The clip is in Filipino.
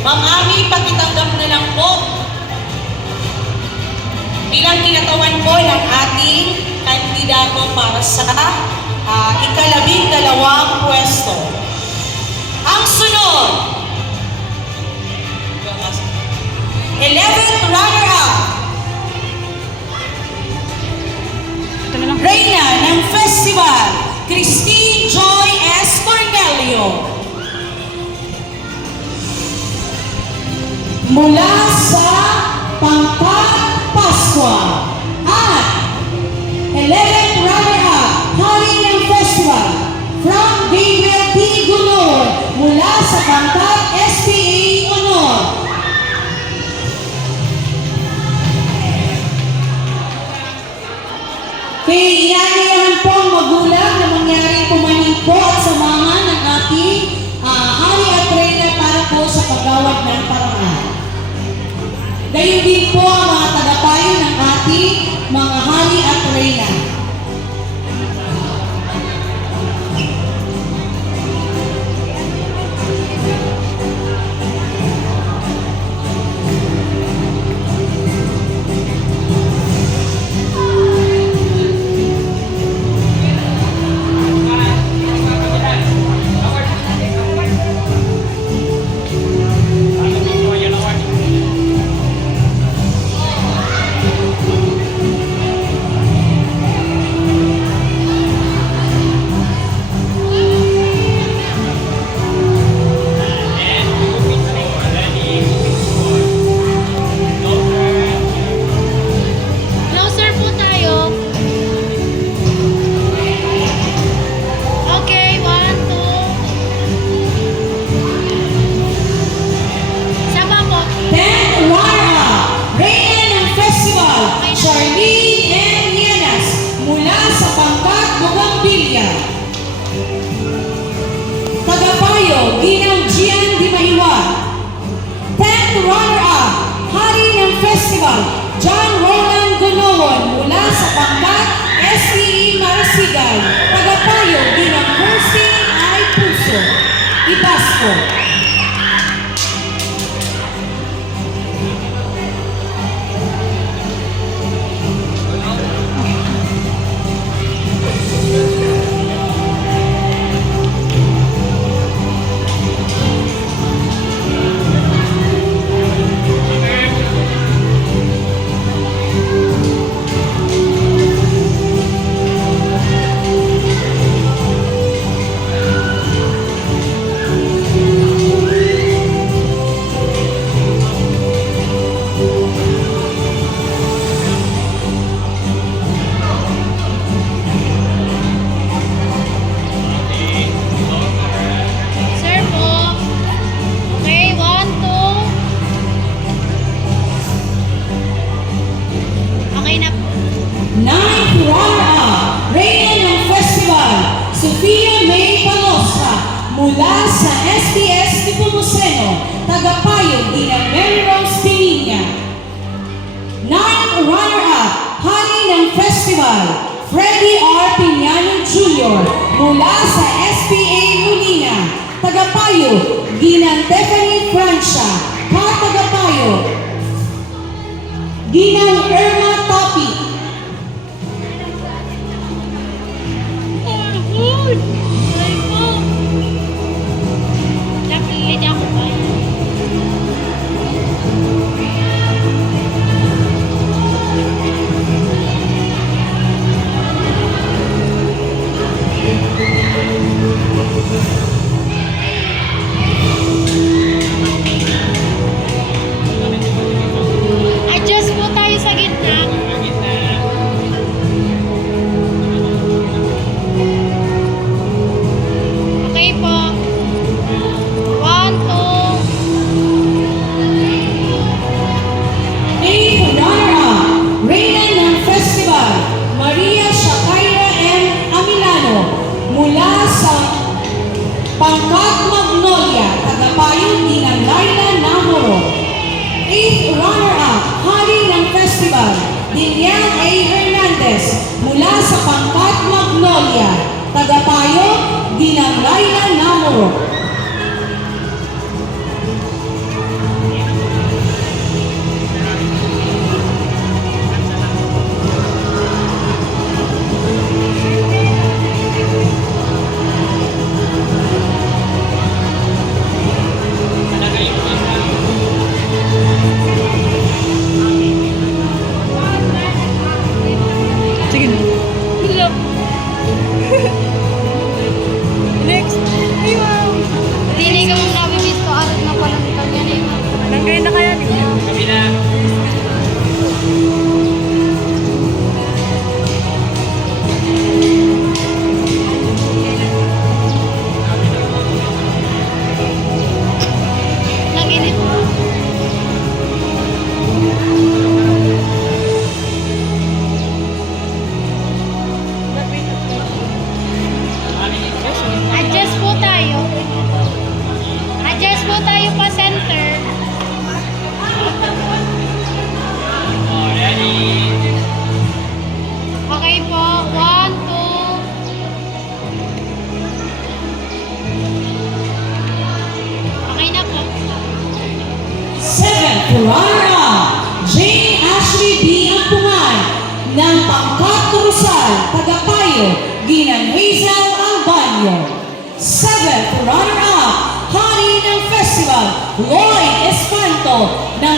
Ma'am Ami, pakitanggap na lang po bilang kinatawan po ng ating kandidato para sa ika-12 pwesto. Ang sunod, 11th runner-up, Reyna ng Festival, Christine Joy S. Cornelio. Mula sa Pangkat, Pascua. At 11th runner-up, Hari ng Festival, from Gabriel P. Gunor, mula sa Pangkat, SPA Honor. Kaya iyayahan po ang magulang na mangyaring pumanin po at samahan ng ating Hari at Reyna para po sa paggawad ng paraan. Gayon din po ang mga tagapayo ng ating mga Hari at Reyna. Ginang Gian Di Mahiwa. 10th runner-up, Hari ng Festival, John Roland Gunowon, mula sa Pangkat, SPE Marasigan. Tagapayo, Ginang Kirsty I. Puso, Ipasco. Mula sa SPS Nepomuceno, tagapayo Ginang Mary Rose Pininya. 9th runner-up, Hari ng Festival, Freddie R. Piñano Jr. mula sa SPA Molina. Tagapayo Ginang Tiffany Francia. Tagapayo Ginang Irma Topi. Adjust po tayo sa gitna. 7th runner-up, Jane Ashley B. Ampungan ng Pangkat Rizal, Tagapayo, Ginang Hazel Albanyo. 7th runner-up, Hari ng Festival, Lloyd Espanto ng